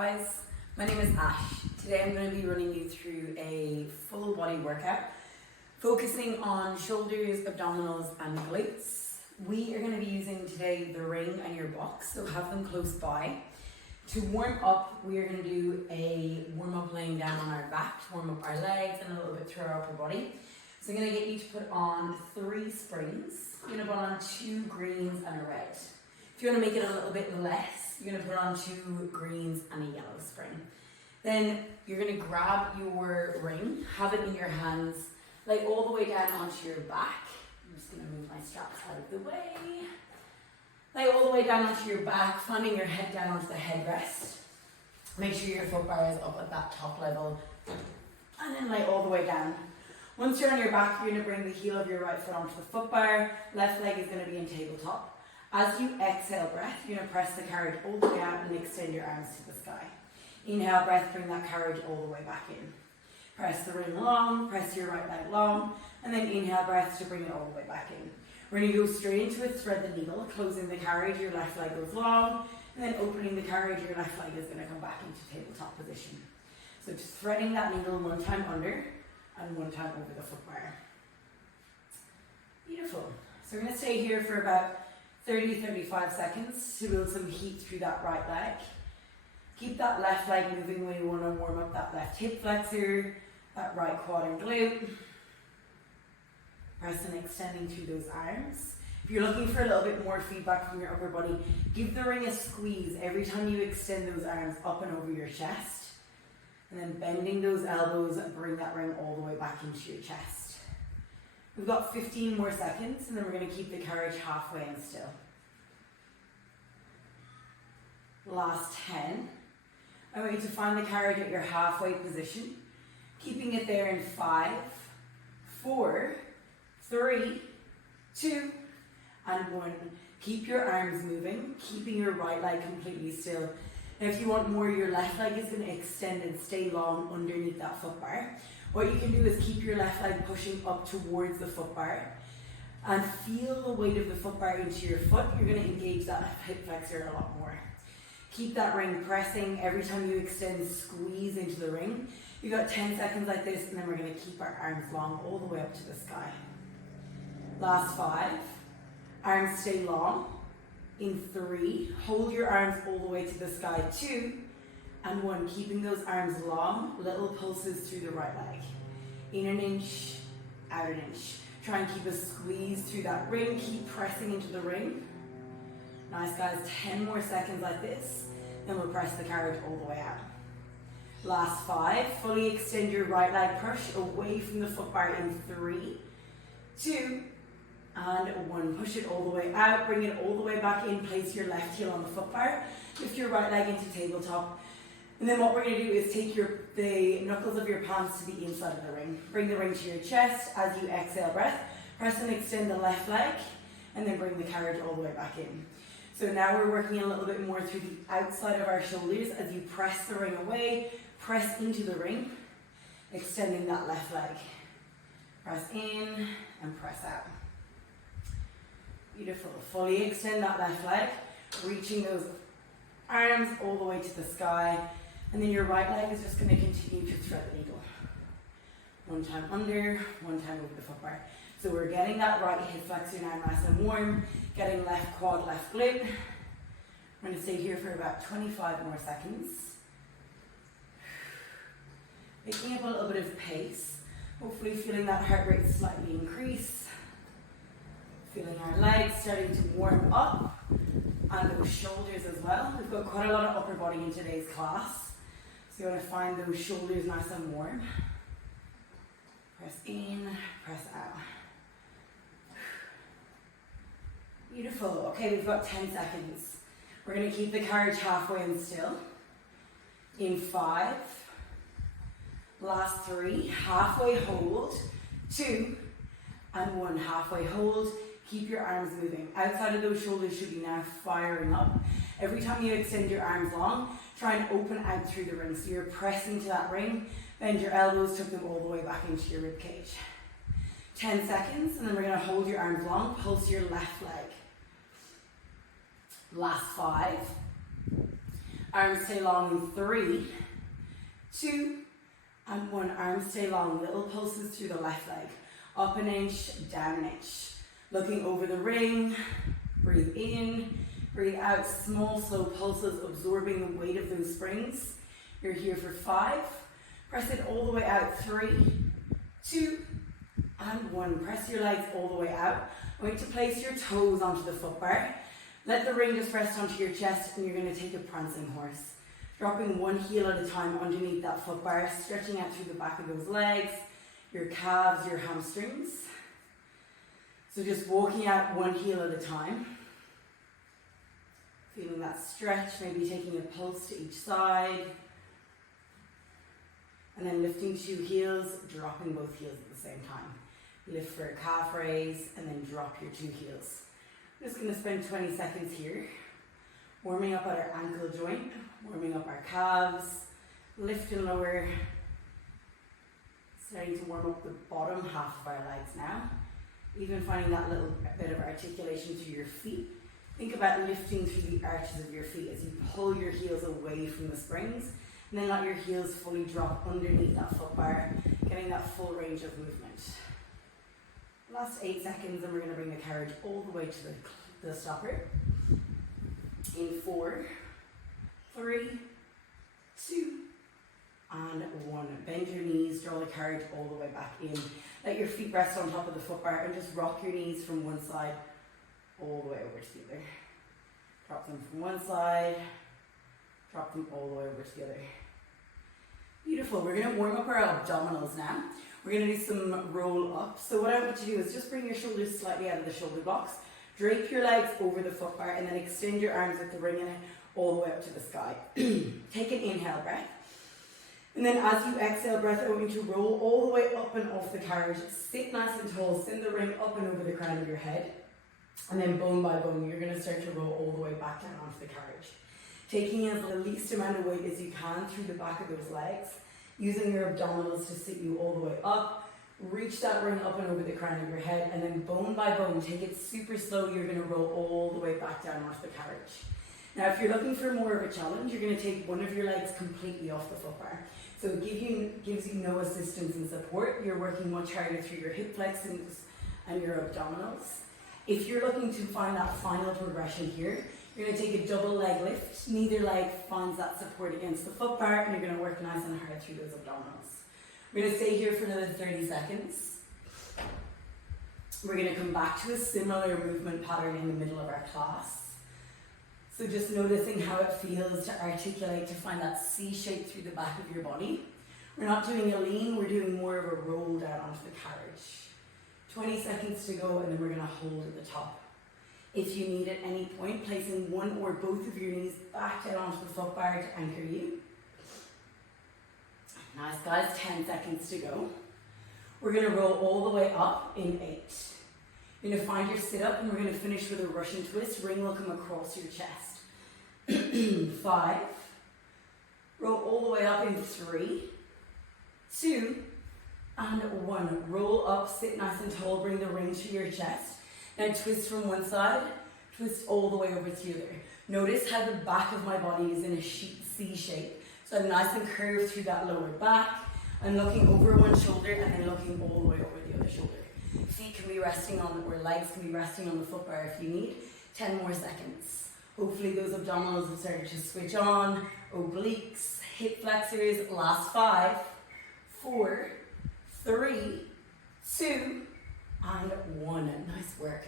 guys, my name is Ash. Today I'm going to be running you through a full body workout focusing on shoulders, abdominals and glutes. We are going to be using today the ring and your box, so have them close by. To warm up, we are going to do a warm up laying down on our back to warm up our legs and a little bit through our upper body. So I'm going to get you to put on 3 springs. You're going to put on 2 greens and a red. If you want to make it a little bit less, you're going to put on 2 greens and a yellow spring. Then you're going to grab your ring, have it in your hands, lay all the way down onto your back. I'm just going to move my straps out of the way. Lay all the way down onto your back, finding your head down onto the headrest. Make sure your foot bar is up at that top level. And then lay all the way down. Once you're on your back, you're going to bring the heel of your right foot onto the foot bar. Left leg is going to be in tabletop. As you exhale breath, you're going to press the carriage all the way out and extend your arms to the sky. Inhale breath, bring that carriage all the way back in. Press the ring long, press your right leg long, and then inhale breath to bring it all the way back in. We're going to go straight into it, thread the needle, closing the carriage, your left leg goes long, and then opening the carriage, your left leg is going to come back into tabletop position. So just threading that needle 1 time under and 1 time over the foot bar. Beautiful. So we're going to stay here for about 30-35 seconds to build some heat through that right leg. Keep that left leg moving when you want to warm up that left hip flexor, that right quad and glute. Press and extending through those arms. If you're looking for a little bit more feedback from your upper body, give the ring a squeeze every time you extend those arms up and over your chest. And then bending those elbows and bring that ring all the way back into your chest. We've got 15 more seconds and then we're going to keep the carriage halfway and still. Last 10. I want you to find the carriage at your halfway position, keeping it there in 5, 4, 3, 2, and 1. Keep your arms moving, keeping your right leg completely still. Now if you want more, your left leg is going to extend and stay long underneath that foot bar. What you can do is keep your left leg pushing up towards the foot bar and feel the weight of the foot bar into your foot. You're going to engage that hip flexor a lot more. Keep that ring pressing. Every time you extend, squeeze into the ring. You've got 10 seconds like this, and then we're going to keep our arms long all the way up to the sky. Last 5. Arms stay long. In 3. Hold your arms all the way to the sky. 2. And 1. Keeping those arms long. Little pulses through the right leg. In an inch, out an inch. Try and keep a squeeze through that ring. Keep pressing into the ring. Nice guys, 10 more seconds like this, then we'll press the carriage all the way out. Last 5, fully extend your right leg, push away from the foot bar in 3, 2, and 1. Push it all the way out, bring it all the way back in, place your left heel on the foot bar, lift your right leg into tabletop, and then what we're going to do is take the knuckles of your palms to the inside of the ring. Bring the ring to your chest as you exhale breath, press and extend the left leg, and then bring the carriage all the way back in. So now we're working a little bit more through the outside of our shoulders as you press the ring away, press into the ring, extending that left leg. Press in and press out. Beautiful. Fully extend that left leg, reaching those arms all the way to the sky, and then your right leg is just going to continue to thread the needle. 1 time under, 1 time over the foot bar. So we're getting that right hip flexor now nice and warm, getting left quad, left glute. We're going to stay here for about 25 more seconds. Picking up a little bit of pace, hopefully feeling that heart rate slightly increase. Feeling our legs starting to warm up and those shoulders as well. We've got quite a lot of upper body in today's class. So you want to find those shoulders nice and warm. Press in, press out. Beautiful. Okay, we've got 10 seconds. We're going to keep the carriage halfway and still. In 5. Last 3. Halfway hold. 2. And 1. Halfway hold. Keep your arms moving. Outside of those shoulders should be now firing up. Every time you extend your arms long, try and open out through the ring. So you're pressing to that ring. Bend your elbows, tuck them all the way back into your rib cage. 10 seconds, and then we're going to hold your arms long, pulse your left leg. Last 5. Arms stay long in 3, 2, and 1. Arms stay long. Little pulses through the left leg. Up an inch, down an inch. Looking over the ring. Breathe in, breathe out. Small, slow pulses, absorbing the weight of those springs. You're here for 5. Press it all the way out. 3, 2, and 1. Press your legs all the way out. I'm going to place your toes onto the foot bar. Let the ring just rest onto your chest, and you're going to take a prancing horse. Dropping one heel at a time underneath that foot bar, stretching out through the back of those legs, your calves, your hamstrings. So just walking out one heel at a time. Feeling that stretch, maybe taking a pulse to each side. And then lifting 2 heels, dropping both heels at the same time. Lift for a calf raise, and then drop your 2 heels. I'm just going to spend 20 seconds here, warming up at our ankle joint, warming up our calves, lift and lower, starting to warm up the bottom half of our legs now, even finding that little bit of articulation through your feet. Think about lifting through the arches of your feet as you pull your heels away from the springs, and then let your heels fully drop underneath that foot bar, getting that full range of movement. Last 8 seconds, and we're going to bring the carriage all the way to the stopper. In 4, 3, 2, and 1. Bend your knees, draw the carriage all the way back in. Let your feet rest on top of the foot bar and just rock your knees from one side all the way over to the other. Drop them from one side, drop them all the way over to the other. Beautiful. We're going to warm up our abdominals now. We're going to do some roll up. So what I want you to do is just bring your shoulders slightly out of the shoulder blocks, drape your legs over the foot bar, and then extend your arms with the ring in it all the way up to the sky. Take an inhale breath. And then as you exhale breath, I want you to roll all the way up and off the carriage. Sit nice and tall, send the ring up and over the crown of your head. And then bone by bone, you're going to start to roll all the way back down onto the carriage. Taking in the least amount of weight as you can through the back of those legs. Using your abdominals to sit you all the way up. Reach that ring up and over the crown of your head, and then bone by bone, take it super slow. You're going to roll all the way back down onto the carriage. Now, if you're looking for more of a challenge, you're going to take one of your legs completely off the foot bar. So it gives you no assistance and support. You're working much harder through your hip flexors and your abdominals. If you're looking to find that final progression here, you're going to take a double leg lift. Neither leg finds that support against the foot bar, and you're going to work nice and hard through those abdominals. We're going to stay here for another 30 seconds. We're going to come back to a similar movement pattern in the middle of our class. So just noticing how it feels to articulate, to find that C shape through the back of your body. We're not doing a lean, we're doing more of a roll down onto the carriage. 20 seconds to go, and then we're going to hold at the top. If you need at any point, placing one or both of your knees back down onto the foot bar to anchor you. Nice guys, 10 seconds to go. We're going to roll all the way up in 8. You're going to find your sit up, and we're going to finish with a Russian twist. Ring will come across your chest. 5. Roll all the way up in 3, 2, and 1. Roll up, sit nice and tall, bring the ring to your chest. Now twist from one side, twist all the way over to the other. Notice how the back of my body is in a C shape. So I'm nice and curved through that lower back. I'm looking over one shoulder and then looking all the way over the other shoulder. Feet can be resting on, or legs can be resting on the foot bar if you need. 10 more seconds. Hopefully those abdominals have started to switch on. Obliques, hip flexors. Last 5, 4, 3, 2, and 1. Nice work.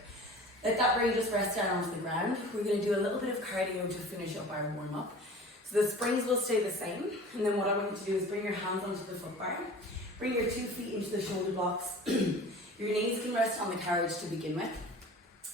Let that ring just rest down onto the ground. We're going to do a little bit of cardio to finish up our warm up. So the springs will stay the same, and then what I want you to do is bring your hands onto the foot bar. Bring your 2 feet into the shoulder blocks. Your knees can rest on the carriage to begin with.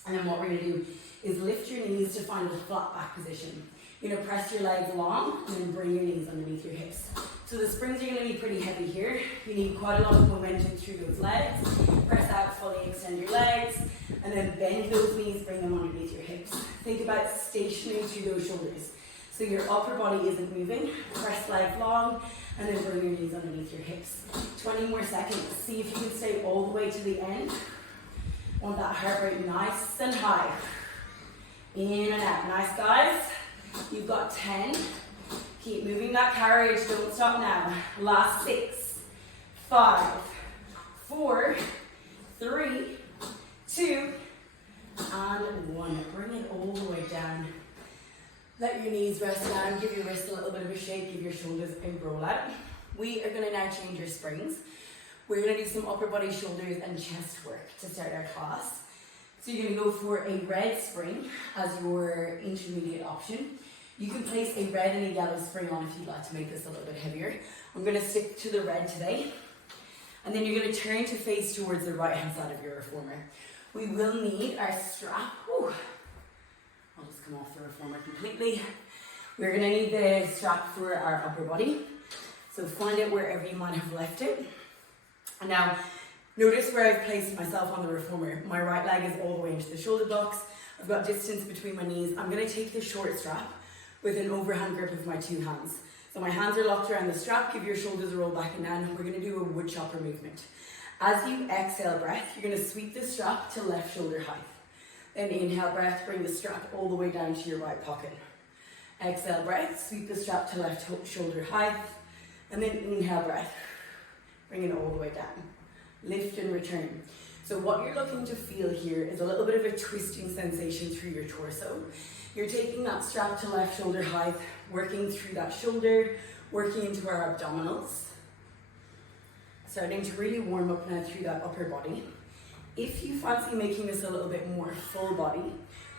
And then what we're going to do is lift your knees to find a flat back position. You're going to press your legs long and then bring your knees underneath your hips. So the springs are going to be pretty heavy here. You need quite a lot of momentum through those legs. Press out, fully extend your legs, and then bend those knees, bring them underneath your hips. Think about stationing through those shoulders. So your upper body isn't moving. Press legs long, and then bring your knees underneath your hips. 20 more seconds. See if you can stay all the way to the end. Want that heart rate nice and high. In and out. Nice, guys. You've got 10, Keep moving that carriage, don't stop now. Last 6, 5, 4, 3, 2, and 1. Bring it all the way down. Let your knees rest down, give your wrists a little bit of a shake, give your shoulders a roll out. We are gonna now change your springs. We're gonna do some upper body, shoulders, and chest work to start our class. So you're gonna go for a red spring as your intermediate option. You can place a red and a yellow spring on if you'd like to make this a little bit heavier. I'm gonna stick to the red today. And then you're gonna turn to face towards the right hand side of your reformer. We will need our strap. Whew. I'll just come off the reformer completely. We're gonna need the strap for our upper body. So find it wherever you might have left it. And now, notice where I've placed myself on the reformer. My right leg is all the way into the shoulder blocks. I've got distance between my knees. I'm gonna take the short strap with an overhand grip of my 2 hands. So my hands are locked around the strap, give your shoulders a roll back and down. We're gonna do a wood chopper movement. As you exhale breath, you're gonna sweep the strap to left shoulder height. Then inhale breath, bring the strap all the way down to your right pocket. Exhale breath, sweep the strap to left shoulder height. And then inhale breath, bring it all the way down. Lift and return. So what you're looking to feel here is a little bit of a twisting sensation through your torso. You're taking that strap to left shoulder height, working through that shoulder, working into our abdominals. Starting to really warm up now through that upper body. If you fancy making this a little bit more full body,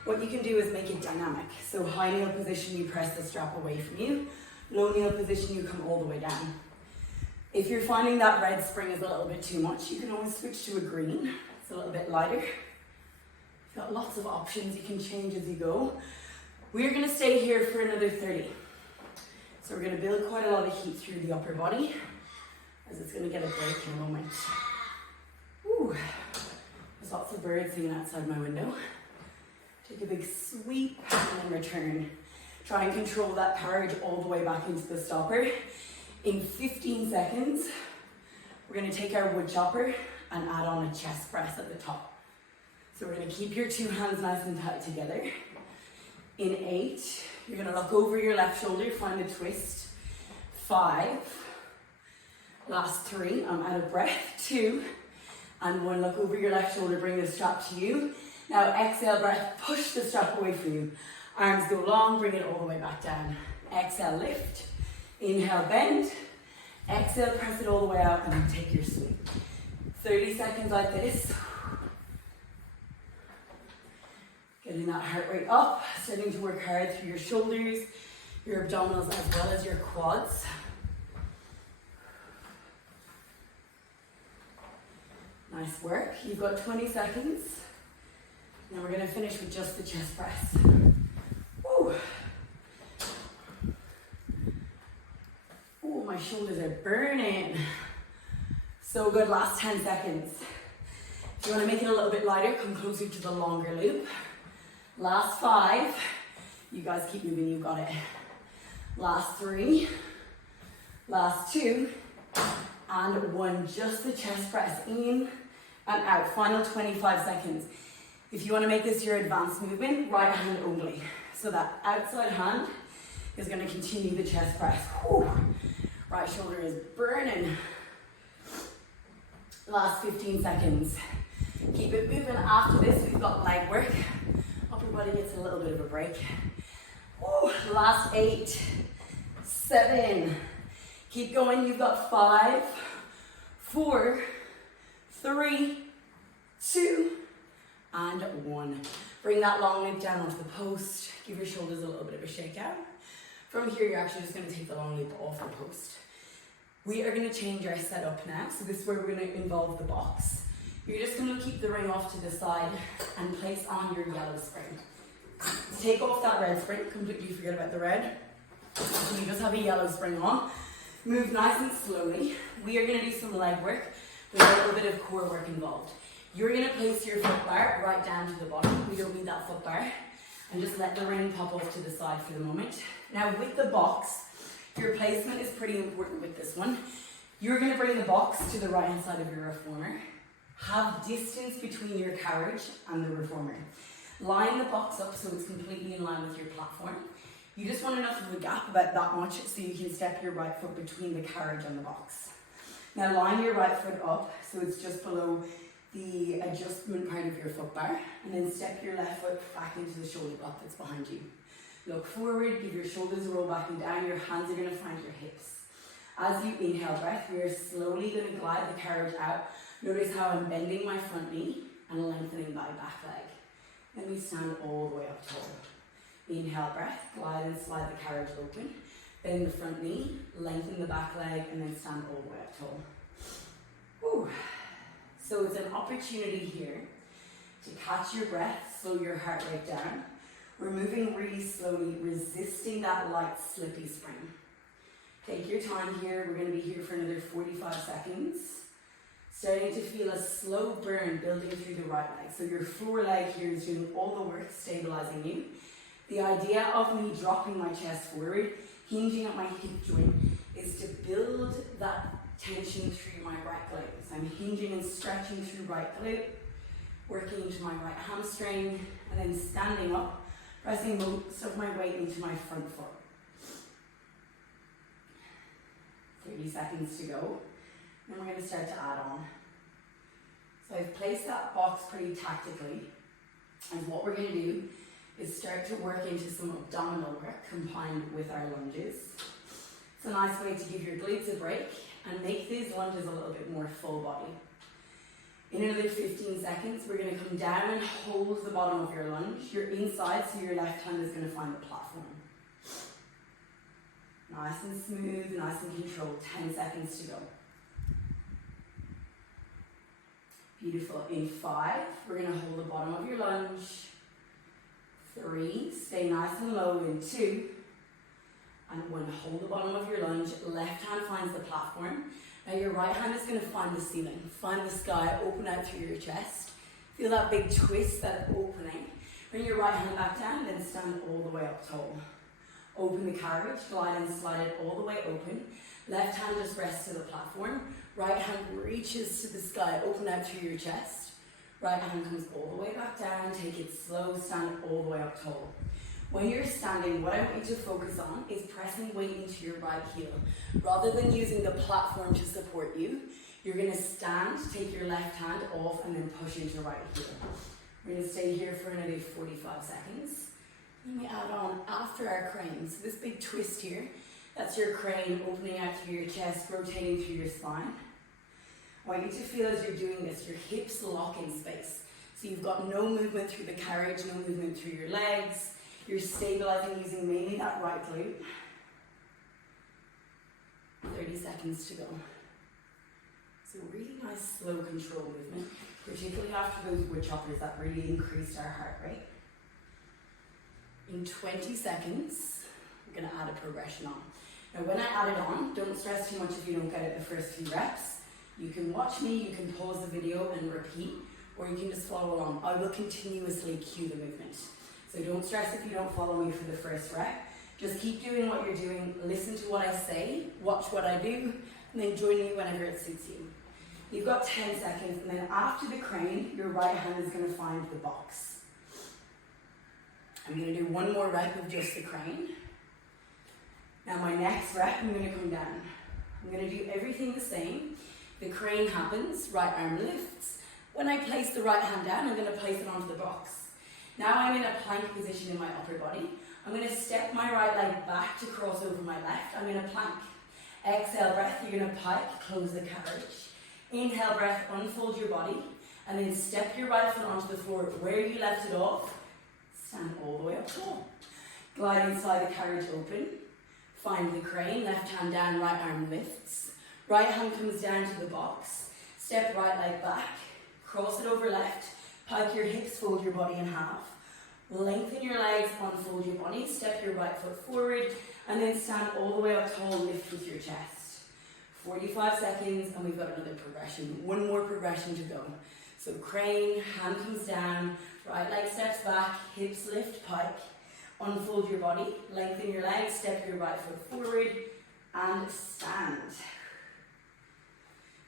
what you can do is make it dynamic. So high kneel position, you press the strap away from you. Low kneel position, you come all the way down. If you're finding that red spring is a little bit too much, you can always switch to a green. It's a little bit lighter. You've got lots of options, you can change as you go. We're gonna stay here for another 30. So we're gonna build quite a lot of heat through the upper body, as it's gonna get a break in a moment. Ooh. There's lots of birds singing outside my window. Take a big sweep and then return. Try and control that carriage all the way back into the stopper. In 15 seconds, we're gonna take our wood chopper and add on a chest press at the top. So we're gonna keep your 2 hands nice and tight together. In 8, you're gonna look over your left shoulder, find a twist. 5, last 3, I'm out of breath. 2, and 1, look over your left shoulder, bring the strap to you. Now exhale breath, push the strap away from you. Arms go long, bring it all the way back down. Exhale, lift. Inhale, bend. Exhale, press it all the way out and then take your sweep. 30 seconds like this. Getting that heart rate up, starting to work hard through your shoulders, your abdominals as well as your quads. Nice work. You've got 20 seconds. Now we're going to finish with just the chest press. Woo. Oh, my shoulders are burning. So good, last 10 seconds. If you want to make it a little bit lighter, come closer to the longer loop. Last 5. You guys keep moving, you've got it. Last 3. Last 2. And 1, just the chest press, in and out. Final 25 seconds. If you want to make this your advanced movement, right hand only. So that outside hand is going to continue the chest press. Whew. Right shoulder is burning. Last 15 seconds. Keep it moving. After this, we've got leg work. Upper body gets a little bit of a break. Whew. Last 8, 7. Keep going. You've got 5, 4, 3, 2, and 1. Bring that long loop down onto the post. Give your shoulders a little bit of a shake out. From here, you're actually just going to take the long loop off the post. We are going to change our setup now. So this is where we're going to involve the box. You're just going to keep the ring off to the side and place on your yellow spring. Take off that red spring. Completely forget about the red. So you just have a yellow spring on. Move nice and slowly. We are going to do some leg work with a little bit of core work involved. You're going to place your foot bar right down to the bottom. We don't need that foot bar. And just let the ring pop off to the side for the moment. Now with the box, your placement is pretty important with this one. You're going to bring the box to the right hand side of your reformer. Have distance between your carriage and the reformer. Line the box up so it's completely in line with your platform. You just want enough of a gap, about that much, so you can step your right foot between the carriage and the box. Now line your right foot up so it's just below the adjustment part of your foot bar, and then step your left foot back into the shoulder block that's behind you. Look forward, give your shoulders a roll back and down, your hands are going to find your hips. As you inhale breath, we are slowly going to glide the carriage out. Notice how I'm bending my front knee and lengthening my back leg. Then we stand all the way up tall. Inhale breath, glide and slide the carriage open. Bend the front knee, lengthen the back leg, and then stand all the way up tall. Whew. So it's an opportunity here to catch your breath, slow your heart rate down. We're moving really slowly, resisting that light slippy spring. Take your time here. We're going to be here for another 45 seconds. Starting to feel a slow burn building through the right leg. So your foreleg here is doing all the work, stabilizing you. The idea of me dropping my chest forward, hinging at my hip joint, is to build that tension through my right glute. So I'm hinging and stretching through right glute, working into my right hamstring, and then standing up, pressing most of my weight into my front foot. 30 seconds to go. Then we're going to start to add on. So I've placed that box pretty tactically, and what we're going to do is start to work into some abdominal work combined with our lunges. It's a nice way to give your glutes a break and make these lunges a little bit more full body. In another 15 seconds, we're going to come down and hold the bottom of your lunge. You're inside, so your left hand is going to find the platform. Nice and smooth, nice and controlled. 10 seconds to go. Beautiful. In 5, we're going to hold the bottom of your lunge. 3, stay nice and low in 2. And 1, hold the bottom of your lunge. Left hand finds the platform. Now your right hand is going to find the ceiling. Find the sky, open out through your chest. Feel that big twist, that opening. Bring your right hand back down, then stand all the way up tall. Open the carriage, glide and slide it all the way open. Left hand just rests to the platform. Right hand reaches to the sky, open out through your chest. Right hand comes all the way back down, take it slow, stand all the way up tall. When you're standing, what I want you to focus on is pressing weight into your right heel. Rather than using the platform to support you, you're going to stand, take your left hand off, and then push into right heel. We're going to stay here for another 45 seconds. Then we add on after our crane. So this big twist here, that's your crane opening out through your chest, rotating through your spine. I want you to feel as you're doing this, your hips lock in space. So you've got no movement through the carriage, no movement through your legs. You're stabilizing using mainly that right glute. 30 seconds to go. So really nice, slow, controlled movement, particularly after those wood choppers that really increased our heart rate. In 20 seconds, we're going to add a progression on. Now when I add it on, don't stress too much if you don't get it the first few reps. You can watch me, you can pause the video and repeat, or you can just follow along. I will continuously cue the movement. So don't stress if you don't follow me for the first rep. Just keep doing what you're doing, listen to what I say, watch what I do, and then join me whenever it suits you. You've got 10 seconds, and then after the crane, your right hand is going to find the box. I'm going to do one more rep of just the crane. Now my next rep, I'm going to come down. I'm going to do everything the same. The crane happens, right arm lifts. When I place the right hand down, I'm going to place it onto the box. Now I'm in a plank position in my upper body. I'm going to step my right leg back to cross over my left. I'm in a plank. Exhale breath, you're going to pike, close the carriage. Inhale breath, unfold your body, and then step your right foot onto the floor where you left it off. Stand all the way up tall. Glide inside the carriage open. Find the crane, left hand down, right arm lifts. Right hand comes down to the box. Step right leg back, cross it over left. Pike your hips, fold your body in half. Lengthen your legs, unfold your body, step your right foot forward, and then stand all the way up tall, lift with your chest. 45 seconds, and we've got another progression. One more progression to go. So crane, hand comes down, right leg steps back, hips lift, pike. Unfold your body, lengthen your legs, step your right foot forward, and stand.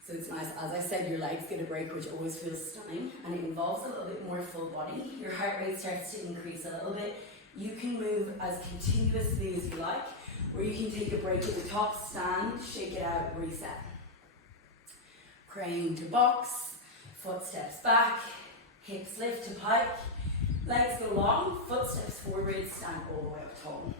So it's nice, as I said, your legs get a break, which always feels stunning, and it involves a little bit more full body. Your heart rate starts to increase a little bit. You can move as continuously as you like, or you can take a break at the top, stand, shake it out, reset. Crane to box, foot steps back, hips lift to pike, legs go long, foot steps forward, stand all the way up tall.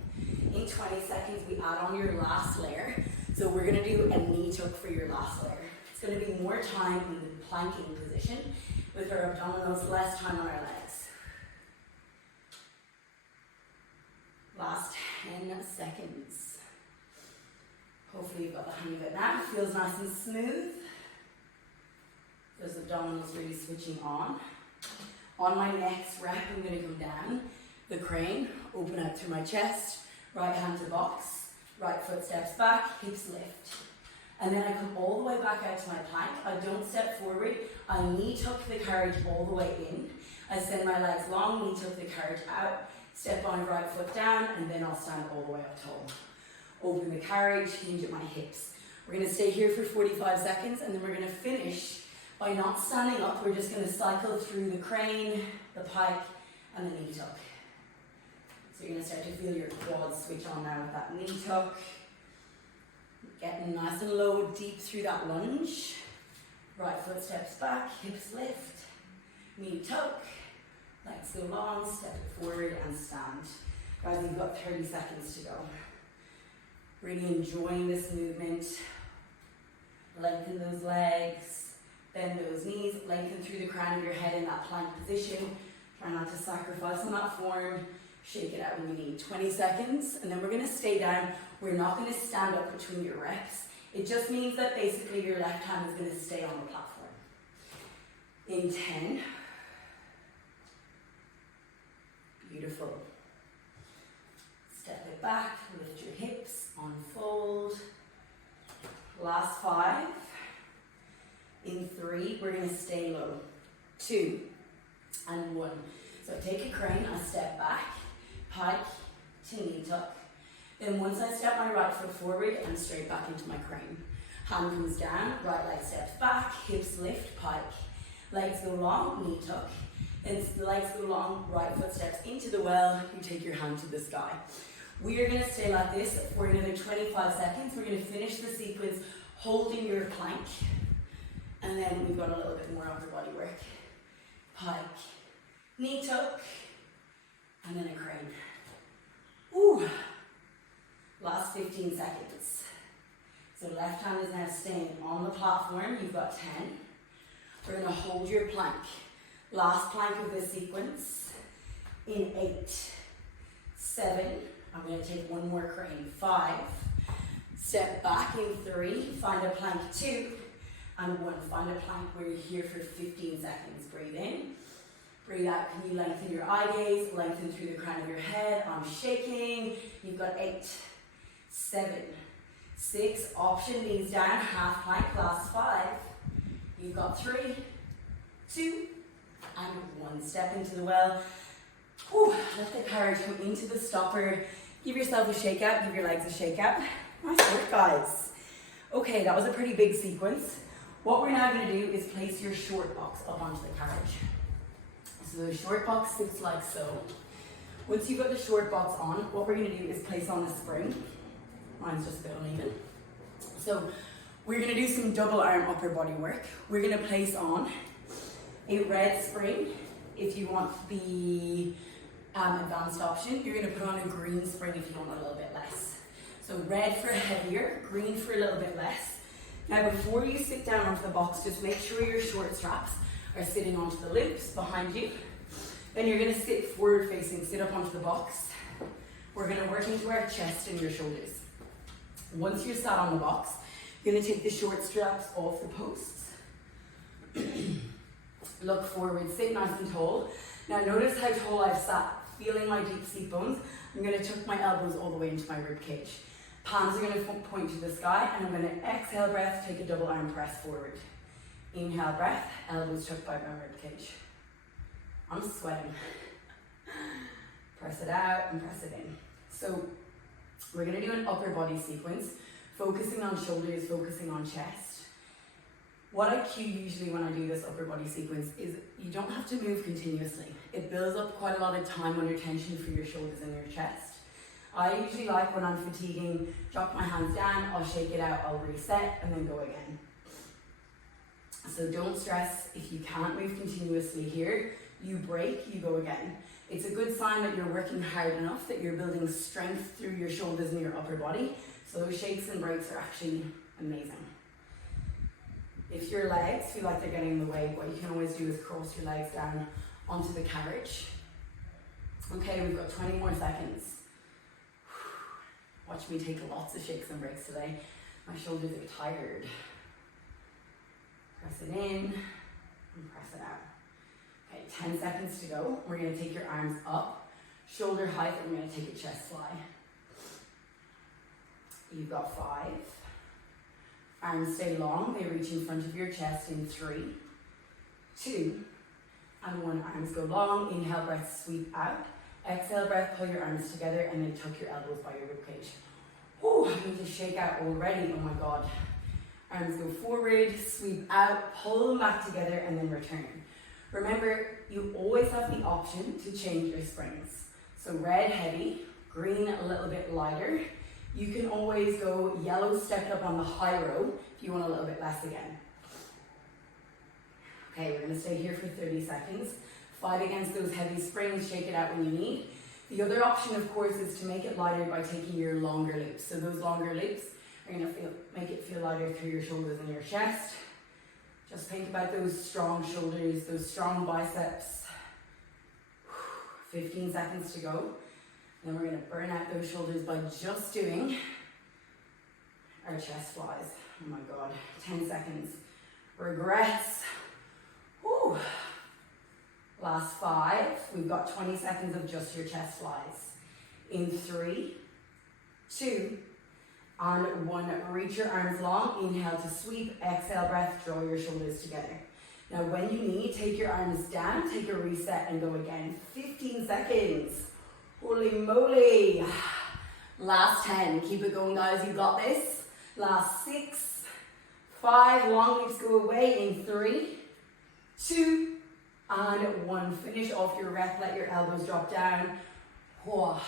In 20 seconds, we add on your last layer. So we're gonna do a knee tuck for your last layer. It's gonna be more time in the planking position with our abdominals, less time on our legs. Last 10 seconds. Hopefully you've got the hang of it now. Feels nice and smooth. Those abdominals really switching on. On my next rep, I'm going to come down the crane, open out through my chest, right hand to box, right foot steps back, hips lift. And then I come all the way back out to my plank. I don't step forward. I knee tuck the carriage all the way in. I send my legs long, knee tuck the carriage out, step on right foot down, and then I'll stand all the way up tall. Open the carriage, hinge at my hips. We're going to stay here for 45 seconds, and then we're going to finish by not standing up. We're just going to cycle through the crane, the pike, and the knee tuck. So you're going to start to feel your quads switch on now with that knee tuck. Getting nice and low, deep through that lunge. Right foot steps back, hips lift, knee tuck, legs go long, step it forward and stand. Guys, you've got 30 seconds to go. Really enjoying this movement. Lengthen those legs, bend those knees, lengthen through the crown of your head in that plank position. Try not to sacrifice on that form. Shake it out when you need. 20 seconds, and then we're going to stay down. We're not going to stand up between your reps. It just means that basically your left hand is going to stay on the platform. In 10. Beautiful. Step it back, lift your hips, unfold. Last 5. In 3, we're going to stay low. 2 and 1. So I take a crane, I step back, pike to knee tuck. Then once I step my right foot forward, I'm straight back into my crane. Hand comes down, right leg steps back, hips lift, pike. Legs go long, knee tuck. Then legs go long, right foot steps into the well, you take your hand to the sky. We are going to stay like this for another 25 seconds. We're going to finish the sequence holding your plank. And then we've got a little bit more upper body work. Pike, knee tuck, and then a crane. Ooh. Last 15 seconds. So left hand is now staying on the platform. You've got 10. We're going to hold your plank. Last plank of this sequence. In 8, 7. I'm going to take one more crane. 5. Step back in 3. Find a plank 2. And 1. Find a plank where you're here for 15 seconds. Breathe in. Breathe out. Can you lengthen your eye gaze? Lengthen through the crown of your head. I'm shaking. You've got 8. 7, 6, option knees down, half plank, last 5. You've got 3, 2, and 1. Step into the well. Whew, let the carriage come into the stopper. Give yourself a shake out, give your legs a shake out. Nice work, guys. Okay, that was a pretty big sequence. What we're now going to do is place your short box up onto the carriage. So the short box sits like so. Once you've got the short box on, what we're going to do is place on the spring. Mine's just a bit uneven. So we're going to do some double arm upper body work. We're going to place on a red spring. If you want the advanced option, you're going to put on a green spring if you want a little bit less. So red for heavier, green for a little bit less. Now before you sit down onto the box, just make sure your short straps are sitting onto the loops behind you. Then you're going to sit forward facing, sit up onto the box. We're going to work into our chest and your shoulders. Once you're sat on the box, you're going to take the short straps off the posts. Look forward, sit nice and tall. Now notice how tall I've sat, feeling my deep seat bones. I'm going to tuck my elbows all the way into my rib cage. Palms are going to point to the sky, and I'm going to exhale breath, take a double arm press forward. Inhale breath, elbows tucked by my rib cage. I'm sweating. Press it out and press it in. So we're going to do an upper body sequence, focusing on shoulders, focusing on chest. What I cue usually when I do this upper body sequence is you don't have to move continuously. It builds up quite a lot of time under tension for your shoulders and your chest. I usually like when I'm fatiguing, drop my hands down, I'll shake it out, I'll reset, and then go again. So don't stress if you can't move continuously here. You break, you go again. It's a good sign that you're working hard enough, that you're building strength through your shoulders and your upper body. So those shakes and breaks are actually amazing. If your legs feel like they're getting in the way, what you can always do is cross your legs down onto the carriage. Okay, we've got 20 more seconds. Watch me take lots of shakes and breaks today. My shoulders are tired. Press it in and press it out. Okay, 10 seconds to go. We're going to take your arms up, shoulder height, and we're going to take a chest fly. You've got 5. Arms stay long, they reach in front of your chest in 3, 2, and 1. Arms go long. Inhale, breath, sweep out. Exhale, breath, pull your arms together and then tuck your elbows by your ribcage. Whew, I need to shake out already, oh my God. Arms go forward, sweep out, pull them back together and then return. Remember, you always have the option to change your springs. So red heavy, green a little bit lighter. You can always go yellow stepped up on the high row if you want a little bit less again. Okay, we're gonna stay here for 30 seconds. Fight against those heavy springs, shake it out when you need. The other option, of course, is to make it lighter by taking your longer loops. So those longer loops are gonna make it feel lighter through your shoulders and your chest. Just think about those strong shoulders, those strong biceps. 15 seconds to go. Then we're going to burn out those shoulders by just doing our chest flies. Oh my God, 10 seconds. Regrets. Whew. Last 5. We've got 20 seconds of just your chest flies. In 3, 2, and 1. Reach your arms long. Inhale to sweep. Exhale, breath. Draw your shoulders together. Now when you need, take your arms down, take a reset and go again. 15 seconds. Holy moly. Last 10. Keep it going, guys. You got this. Last 6, 5. Long leaps go away in 3, 2, and 1. Finish off your breath. Let your elbows drop down. Oh,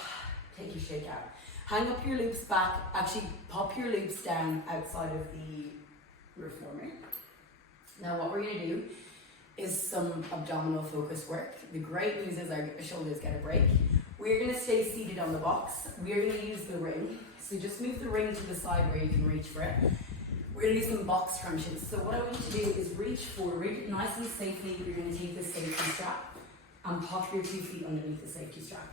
take your shake out. Hang up your loops back. Actually, pop your loops down outside of the reformer. Now what we're going to do is some abdominal focus work. The great news is our shoulders get a break. We're going to stay seated on the box. We're going to use the ring. So just move the ring to the side where you can reach for it. We're going to do some box crunches. So what I want you to do is reach forward nice and safely. You're going to take the safety strap and pop your 2 feet underneath the safety strap.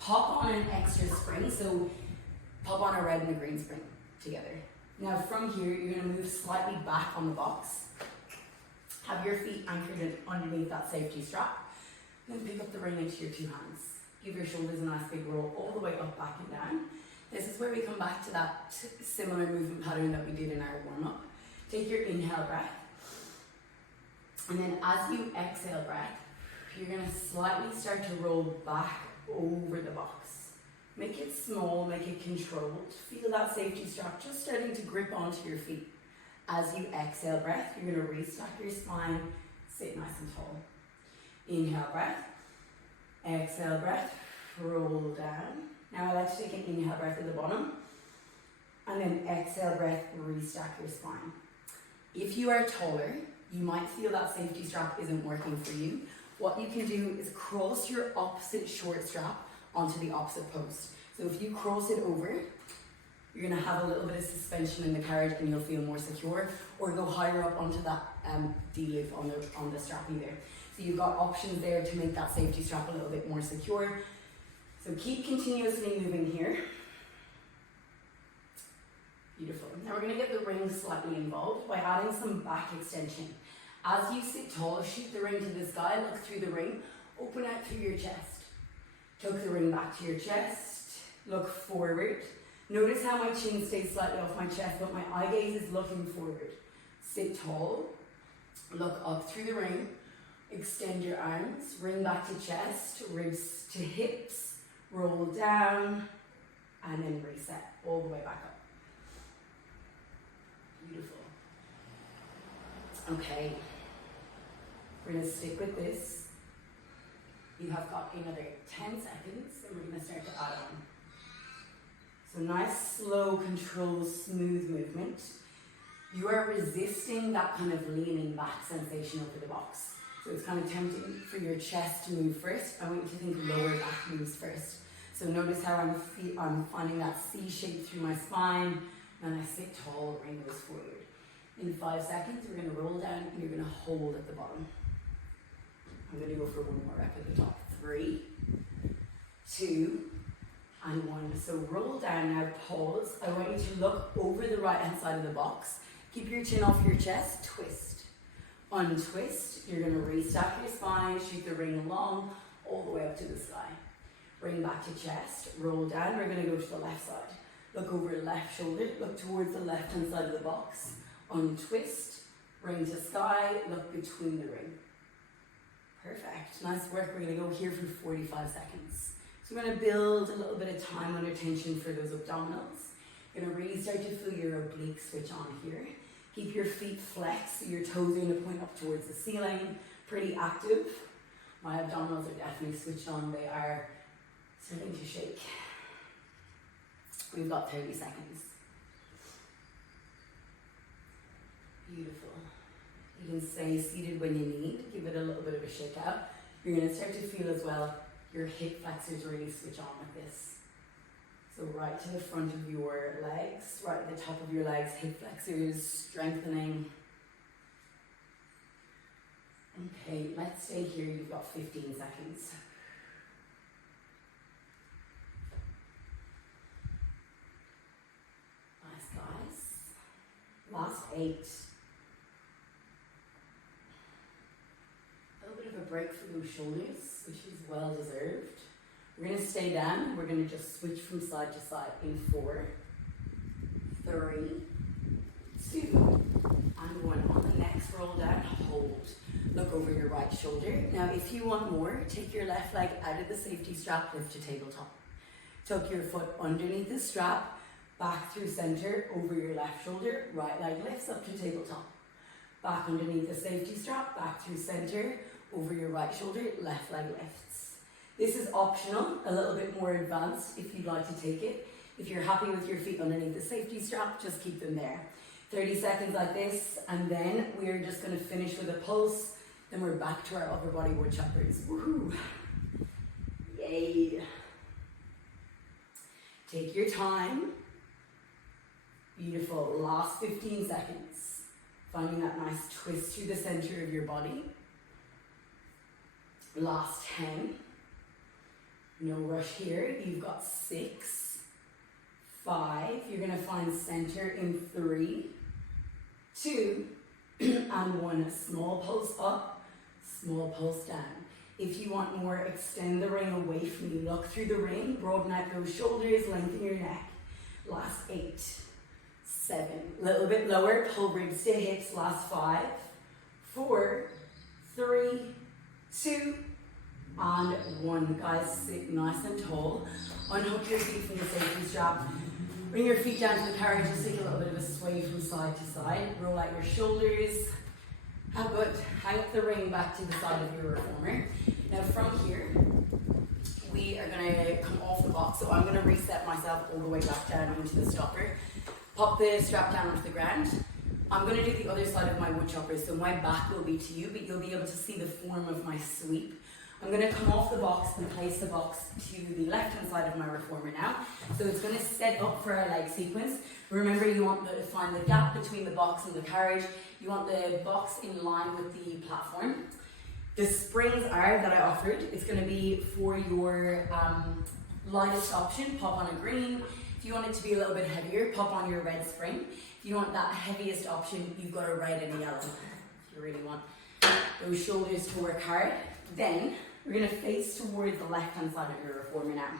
Pop on an extra spring. So pop on a red and a green spring together. Now from here, you're going to move slightly back on the box. Have your feet anchored underneath that safety strap. Then pick up the ring into your 2 hands. Give your shoulders a nice big roll all the way up, back and down. This is where we come back to that similar movement pattern that we did in our warm-up. Take your inhale breath. And then as you exhale breath, you're going to slightly start to roll back over the box. Make it small, make it controlled. Feel that safety strap just starting to grip onto your feet. As you exhale breath, you're going to restack your spine, sit nice and tall. Inhale breath, exhale breath, roll down. Now I like to take an inhale breath at the bottom, and then exhale breath, restack your spine. If you are taller, you might feel that safety strap isn't working for you. What you can do is cross your opposite short strap onto the opposite post. So if you cross it over, you're going to have a little bit of suspension in the carriage and you'll feel more secure, or go higher up onto that D-loop on the strap either. So you've got options there to make that safety strap a little bit more secure. So keep continuously moving here. Beautiful. Now we're going to get the ring slightly involved by adding some back extension. As you sit tall, shoot the ring to the sky, look through the ring, open out through your chest. Tuck the ring back to your chest, look forward. Notice how my chin stays slightly off my chest, but my eye gaze is looking forward. Sit tall, look up through the ring, extend your arms, ring back to chest, ribs to hips, roll down, and then reset all the way back up. Beautiful. Okay, we're going to stick with this. You have got another 10 seconds, and we're going to start to add on. So nice, slow, controlled, smooth movement. You are resisting that kind of leaning back sensation over the box. So it's kind of tempting for your chest to move first. I want you to think lower back moves first. So notice how I'm finding that C shape through my spine, and I sit tall, bring those forward. In 5 seconds, we're going to roll down and you're going to hold at the bottom. I'm going to go for one more rep at the top. 3, 2, and 1. So roll down now, pause. I want you to look over the right hand side of the box. Keep your chin off your chest, twist. Untwist, you're going to restack your spine, shoot the ring along, all the way up to the sky. Bring back to chest, roll down, we're going to go to the left side. Look over left shoulder, look towards the left hand side of the box. Untwist, ring to sky, look between the ring. Perfect, nice work. We're going to go here for 45 seconds. So we're going to build a little bit of time under tension for those abdominals. You're going to really start to feel your oblique switch on here. Keep your feet flexed, so your toes are going to point up towards the ceiling. Pretty active. My abdominals are definitely switched on. They are starting to shake. We've got 30 seconds. Beautiful. You can stay seated when you need. Give it a little bit of a shake out. You're going to start to feel as well your hip flexors really switch on with this. So right to the front of your legs, right at the top of your legs, hip flexors, strengthening. Okay, let's stay here. You've got 15 seconds. Nice, guys. Last 8. A little bit of a break for those shoulders, which is well deserved. We're going to stay down. We're going to just switch from side to side in 4, 3, 2, and 1. On the next roll down, hold. Look over your right shoulder. Now, if you want more, take your left leg out of the safety strap, lift to tabletop. Tuck your foot underneath the strap, back through center, over your left shoulder, right leg lifts up to tabletop. Back underneath the safety strap, back through center, over your right shoulder, left leg lifts. This is optional, a little bit more advanced if you'd like to take it. If you're happy with your feet underneath the safety strap, just keep them there. 30 seconds like this, and then we're just going to finish with a pulse. Then we're back to our upper body wood choppers. Woohoo! Yay! Take your time. Beautiful. Last 15 seconds. Finding that nice twist through the center of your body. Last 10. No rush here. You've got 6, 5. You're going to find center in 3, 2, and 1. Small pulse up, small pulse down. If you want more, extend the ring away from you. Look through the ring, broaden out those shoulders, lengthen your neck. Last 8, 7. A little bit lower, pull ribs to hips. Last 5, 4, 3, 2, and 1. Guys, sit nice and tall. Unhook your feet from the safety strap. Bring your feet down to the carriage. Just take a little bit of a sway from side to side. Roll out your shoulders. How good. Hang up the ring back to the side of your reformer. Now from here, we are going to come off the box. So I'm going to reset myself all the way back down into the stopper. Pop the strap down onto the ground. I'm going to do the other side of my wood chopper. So my back will be to you, but you'll be able to see the form of my sweep. I'm going to come off the box and place the box to the left hand side of my reformer now. So it's going to set up for our leg sequence. Remember, you want to find the gap between the box and the carriage. You want the box in line with the platform. The springs are that I offered. It's going to be for your lightest option. Pop on a green. If you want it to be a little bit heavier, pop on your red spring. If you want that heaviest option, you've got a red and a yellow. If you really want those shoulders to work hard. Then we're going to face towards the left hand side of your reformer now.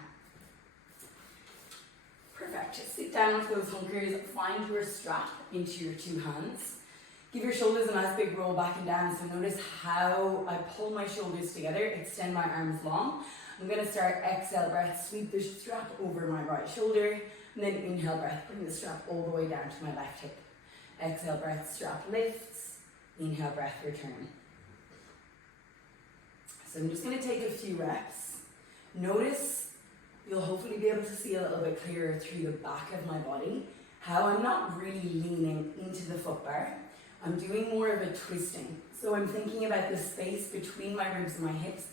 Perfect. Sit down onto those hunkers. Find your strap into your 2 hands. Give your shoulders a nice big roll back and down. So notice how I pull my shoulders together, extend my arms long. I'm going to start exhale breath, sweep the strap over my right shoulder, and then inhale breath, bring the strap all the way down to my left hip. Exhale breath, strap lifts. Inhale, breath, return. So I'm just going to take a few reps. Notice, you'll hopefully be able to see a little bit clearer through the back of my body, how I'm not really leaning into the foot bar. I'm doing more of a twisting. So I'm thinking about the space between my ribs and my hips,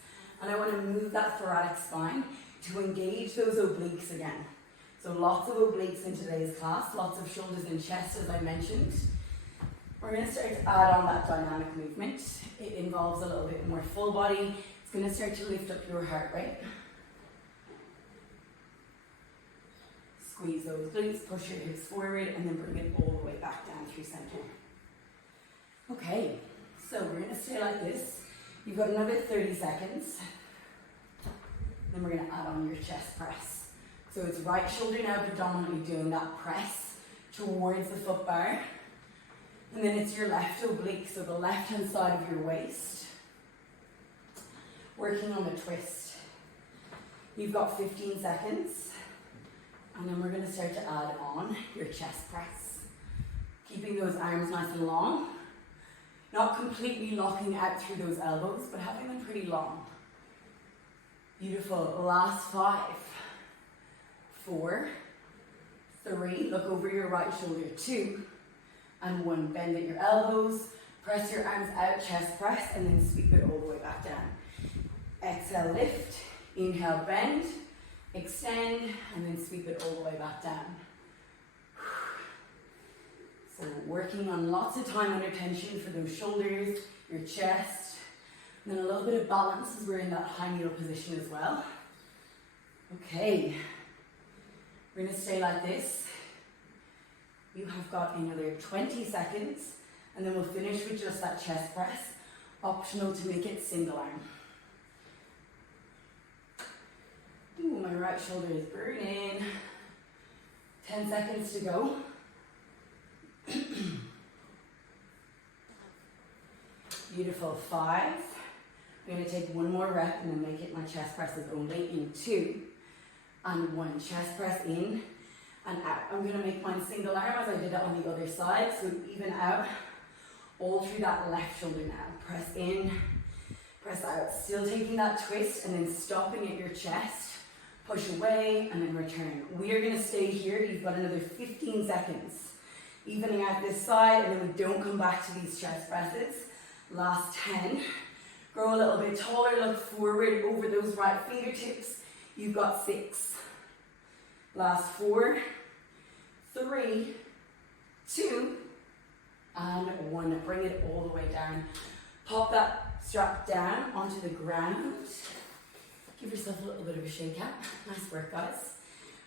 and I want to move that thoracic spine to engage those obliques again. So lots of obliques in today's class, lots of shoulders and chest as I mentioned. We're going to start to add on that dynamic movement. It involves a little bit more full body. It's going to start to lift up your heart rate. Squeeze those glutes, push your hips forward, and then bring it all the way back down through center. Okay, so we're going to stay like this. You've got another 30 seconds. Then we're going to add on your chest press. So it's right shoulder now predominantly doing that press towards the foot bar. And then it's your left oblique, so the left hand side of your waist. Working on the twist. You've got 15 seconds. And then we're going to start to add on your chest press. Keeping those arms nice and long. Not completely locking out through those elbows, but having them pretty long. Beautiful. Last 5, 4, 3, look over your right shoulder, 2, and 1. Bend at your elbows, press your arms out, chest press, and then sweep it all the way back down. Exhale, lift, inhale, bend, extend, and then sweep it all the way back down. So working on lots of time under tension for those shoulders, your chest, and then a little bit of balance as we're in that high needle position as well. Okay, we're going to stay like this. You have got another 20 seconds, and then we'll finish with just that chest press. Optional to make it single arm. Ooh, my right shoulder is burning. 10 seconds to go. Beautiful. 5. I'm going to take one more rep and then make it my chest presses only in 2 and 1. Chest press in and out. I'm going to make mine single arm as I did it on the other side. So even out, all through that left shoulder now. Press in, press out. Still taking that twist and then stopping at your chest. Push away and then return. We are going to stay here. You've got another 15 seconds. Evening out this side, and then we don't come back to these chest presses. Last 10. Grow a little bit taller, look forward over those right fingertips. You've got 6. Last 4, 3, 2, and 1. Bring it all the way down. Pop that strap down onto the ground. Give yourself a little bit of a shake out. Nice work, guys.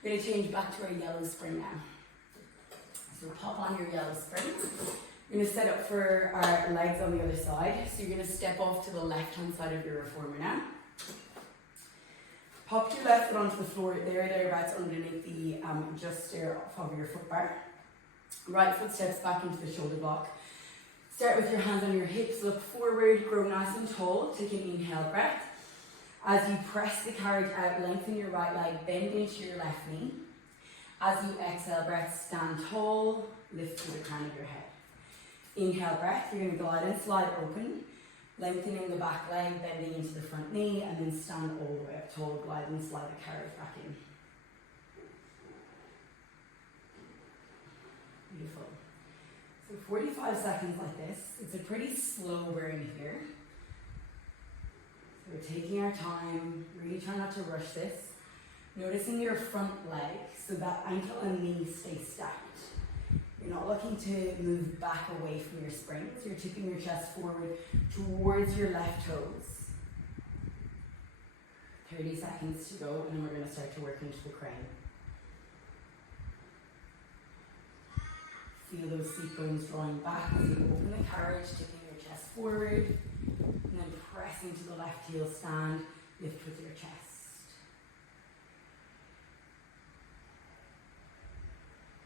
We're going to change back to our yellow spring now. So pop on your yellow spring. We're going to set up for our legs on the other side. So you're going to step off to the left-hand side of your reformer now. Pop your left foot onto the floor, thereabouts underneath the adjuster of your foot bar. Right foot steps back into the shoulder block. Start with your hands on your hips, look forward, grow nice and tall. Take an inhale breath. As you press the carriage out, lengthen your right leg, bend into your left knee. As you exhale breath, stand tall, lift to the crown of your head. Inhale breath, you're going to glide and slide open, lengthening the back leg, bending into the front knee, and then stand all the way up tall, glide and slide the carriage back in. Beautiful. So 45 seconds like this. It's a pretty slow burn here. So we're taking our time, really try not to rush this. Noticing your front leg, so that ankle and knee stay stacked. You're not looking to move back away from your springs. You're tipping your chest forward towards your left toes. 30 seconds to go, and then we're going to start to work into the crane. Feel those seat bones drawing back as you open the carriage, tipping your chest forward, and then pressing to the left heel stand, lift with your chest.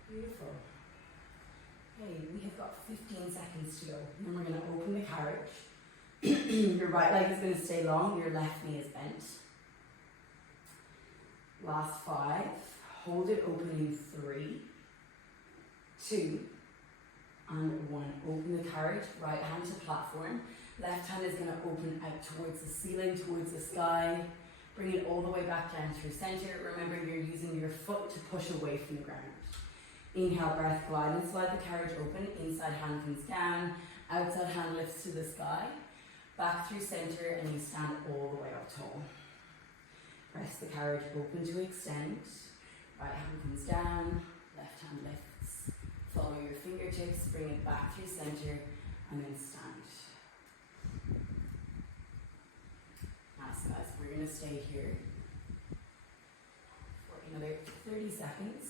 Beautiful. Okay, we have got 15 seconds to go. And then we're going to open the carriage. Your right leg is going to stay long, your left knee is bent. Last 5. Hold it open in 3, 2, and 1. then open the carriage, right hand to platform. Left hand is going to open out towards the ceiling, towards the sky. Bring it all the way back down through center. Remember, you're using your foot to push away from the ground. Inhale, breath, glide and slide the carriage open. Inside hand comes down. Outside hand lifts to the sky. Back through center and you stand all the way up tall. Press the carriage open to extend. Right hand comes down. Left hand lifts. Follow your fingertips. Bring it back through center and then stand. Nice guys, we're going to stay here for another 30 seconds.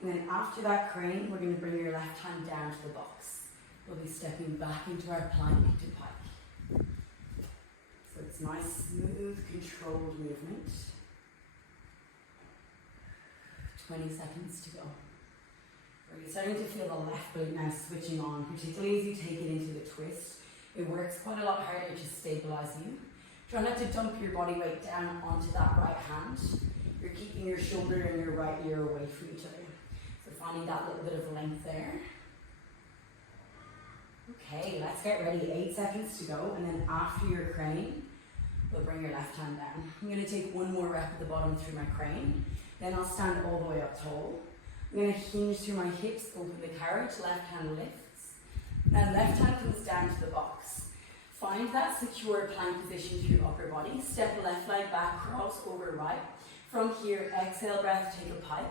And then after that crane, we're going to bring your left hand down to the box. We'll be stepping back into our plank to pike. So it's nice, smooth, controlled movement. 20 seconds to go. We're starting to feel the left glute now switching on, particularly as you take it into the twist. It works quite a lot harder to stabilize you. Try not to dump your body weight down onto that right hand. You're keeping your shoulder and your right ear away from each other. So finding that little bit of length there. Okay, let's get ready. 8 seconds to go. And then after your crane, we'll bring your left hand down. I'm going to take one more rep at the bottom through my crane. Then I'll stand all the way up tall. I'm going to hinge through my hips, open the carriage, left hand lifts. Now left hand comes down to the box. Find that secure plank position through upper body. Step left leg back, cross over right. From here, exhale breath, take a pike.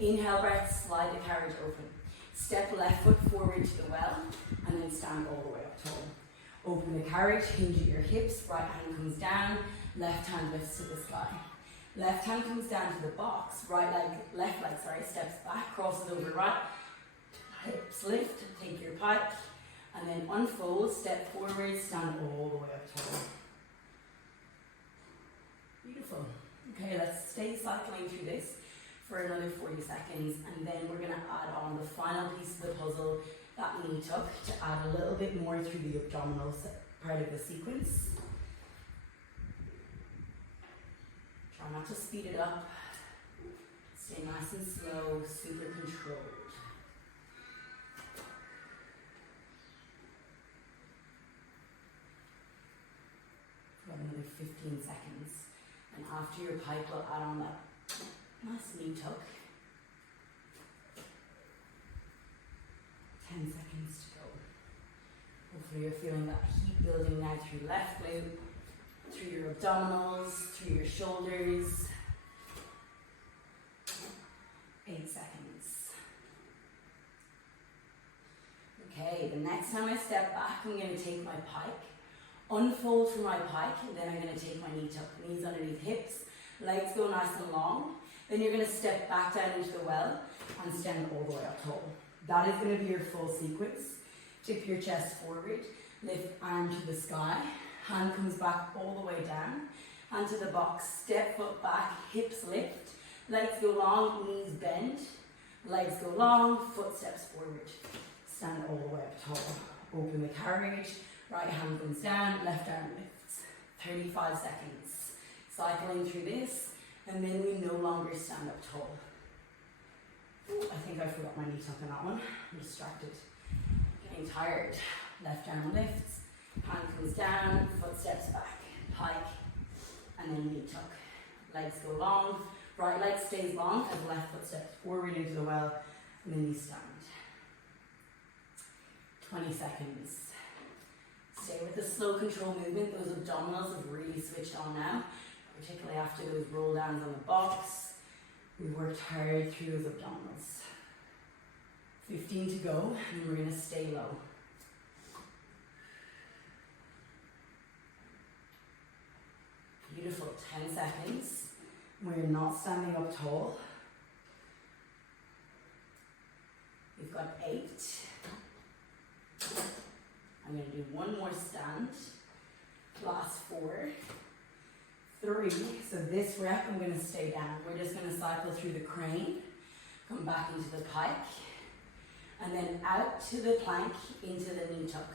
Inhale breath, slide the carriage open. Step left foot forward to the well, and then stand all the way up tall. Open the carriage, hinge at your hips, right hand comes down, left hand lifts to the sky. Left hand comes down to the box, left leg, steps back, crosses over right. Hips lift, take your pike. And then unfold, step forward, stand all the way up tall. Beautiful. Okay, let's stay cycling through this for another 40 seconds. And then we're going to add on the final piece of the puzzle, that knee tuck, to add a little bit more through the abdominal part of the sequence. Try not to speed it up. Stay nice and slow, super controlled. Another 15 seconds. And after your pike, we'll add on that nice knee tuck. 10 seconds to go. Hopefully you're feeling that heat building now through left glute, through your abdominals, through your shoulders. 8 seconds. Okay, the next time I step back, I'm going to take my pike. Unfold from my pike, and then I'm going to take my knee tuck, knees underneath hips, legs go nice and long. Then you're going to step back down into the well and stand all the way up tall. That is going to be your full sequence. Tip your chest forward, lift arm to the sky, hand comes back all the way down, hand to the box, step foot back, hips lift, legs go long, knees bend, legs go long, foot steps forward. Stand all the way up tall. Open the carriage. Right hand comes down, left arm lifts. 35 seconds. Cycling through this, and then we no longer stand up tall. Ooh, I think I forgot my knee tuck on that one. I'm distracted. Getting tired. Left arm lifts, hand comes down, foot steps back, pike, and then knee tuck. Legs go long, right leg stays long as left foot steps forward into the well, and then you stand. 20 seconds. Stay with the slow control movement. Those abdominals have really switched on now, particularly after those roll downs on the box. We've worked hard through those abdominals. 15 to go, and we're going to stay low. Beautiful, 10 seconds. We're not standing up tall. We've got 8. I'm going to do one more stand. Last 4. 3. So this rep, I'm going to stay down. We're just going to cycle through the crane, come back into the pike, and then out to the plank, into the knee tuck.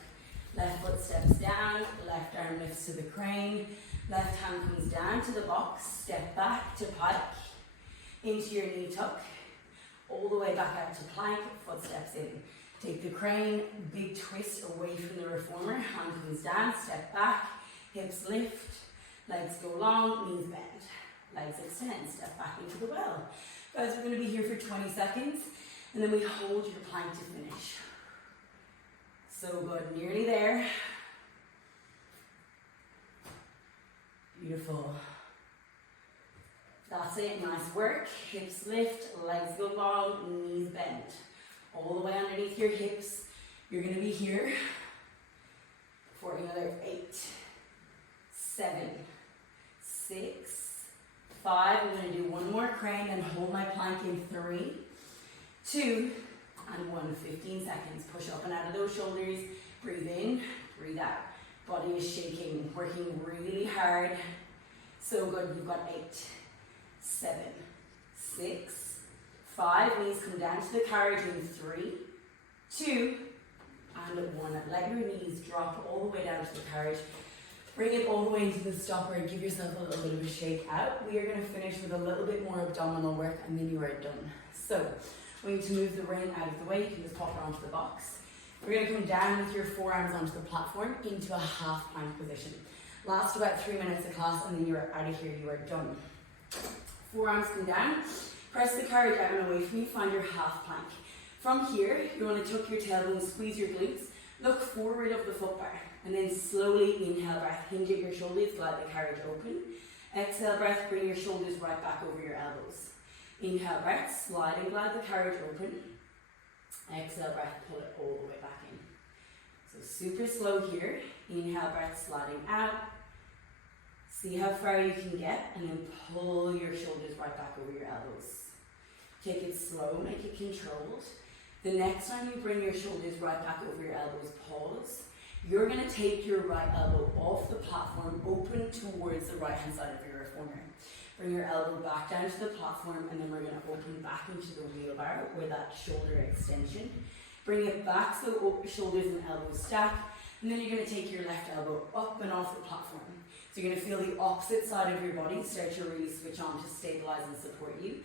Left foot steps down, left arm lifts to the crane, left hand comes down to the box, step back to pike, into your knee tuck, all the way back out to plank, foot steps in. Take the crane, big twist away from the reformer, hand comes down, step back, hips lift, legs go long, knees bend, legs extend, step back into the well. Guys, we're going to be here for 20 seconds, and then we hold your plank to finish. So good, nearly there. Beautiful. That's it, nice work. Hips lift, legs go long, knees bend. All the way underneath your hips. You're going to be here for another 8, 7, 6, 5. I'm going to do one more crane and hold my plank in 3, 2, and 1. 15 seconds. Push up and out of those shoulders. Breathe in, breathe out. Body is shaking, working really hard. So good. You've got 8, 7, 6, 5. Knees come down to the carriage in 3, 2, and 1. Let your knees drop all the way down to the carriage. Bring it all the way into the stopper and give yourself a little bit of a shake out. We are going to finish with a little bit more abdominal work, and then you are done. So we need to move the ring out of the way. You can just pop it onto the box. We're going to come down with your forearms onto the platform into a half plank position. Last about 3 minutes of class, and then you are out of here. You are done. Forearms come down. Press the carriage out and away from you. Find your half plank. From here, you want to tuck your tailbone, squeeze your glutes, look forward of the foot bar, and then slowly inhale breath. Hinge at your shoulders, glide the carriage open. Exhale breath, bring your shoulders right back over your elbows. Inhale breath, slide and glide the carriage open. Exhale breath, pull it all the way back in. So super slow here. Inhale breath, sliding out. See how far you can get, and then pull your shoulders right back over your elbows. Take it slow, make it controlled. The next time you bring your shoulders right back over your elbows, pause. You're going to take your right elbow off the platform, open towards the right hand side of your reformer. Bring your elbow back down to the platform, and then we're going to open back into the wheelbarrow or that shoulder extension. Bring it back so shoulders and elbows stack, and then you're going to take your left elbow up and off the platform. So you're going to feel the opposite side of your body start to really switch on to stabilize and support you.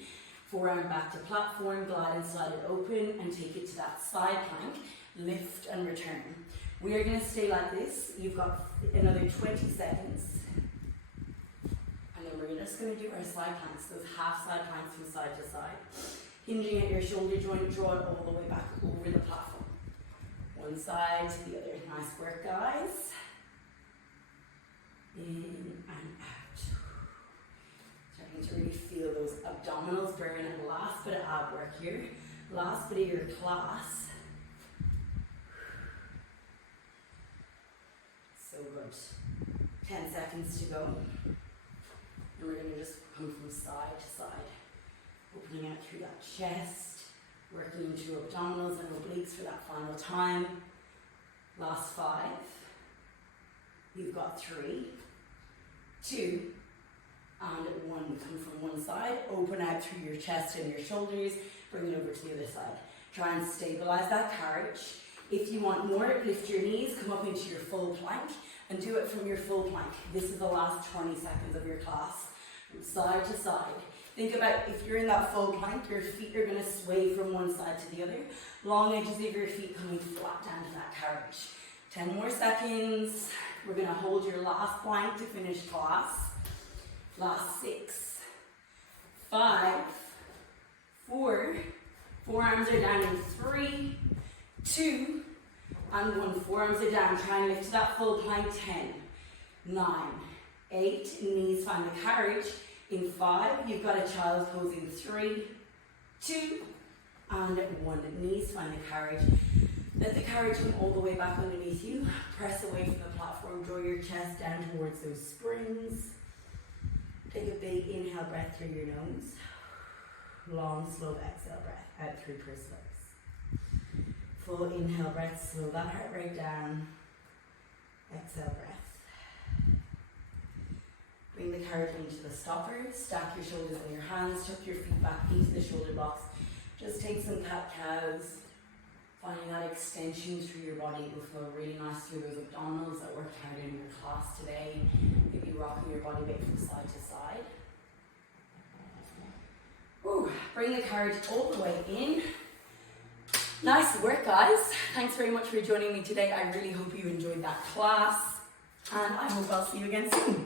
Forearm back to platform, glide and slide it open, and take it to that side plank. Lift and return. We are going to stay like this. You've got another 20 seconds. And then we're just going to do our side planks, those half side planks from side to side. Hinging at your shoulder joint, draw it all the way back over the platform. One side to the other. Nice work, guys. In and out. Starting to really feel those abdominals burn. And last bit of ab work here. Last bit of your class. So good. 10 seconds to go. And we're going to just come from side to side. Opening out through that chest. Working into abdominals and obliques for that final time. Last 5. You've got 3, 2, and 1. Come from one side, open out through your chest and your shoulders, bring it over to the other side. Try and stabilize that carriage. If you want more, lift your knees, come up into your full plank, and do it from your full plank. This is the last 20 seconds of your class, from side to side. Think about if you're in that full plank, your feet are going to sway from one side to the other. Long edges of your feet coming flat down to that carriage. 10 more seconds. We're going to hold your last plank to finish class. Last 6, 5, 4. Forearms are down in 3, 2, and 1. Forearms are down. Try and lift to that full plank. 10, 9, 8. Knees find the carriage. In 5, you've got a child's pose in 3, 2, and 1. Knees find the carriage. Let the carriage come all the way back underneath you. Press away from the platform. Draw your chest down towards those springs. Take a big inhale breath through your nose. Long, slow exhale breath out through pursed lips. Full inhale breath. Slow that heart rate down. Exhale breath. Bring the carriage into the stopper. Stack your shoulders on your hands. Tuck your feet back into the shoulder blocks. Just take some cat-cows. Finding that extension through your body. It will feel really nice through those abdominals that worked hard in your class today. Maybe rocking your body weight from side to side. Ooh, bring the carriage all the way in. Nice work, guys. Thanks very much for joining me today. I really hope you enjoyed that class, and I hope I'll see you again soon.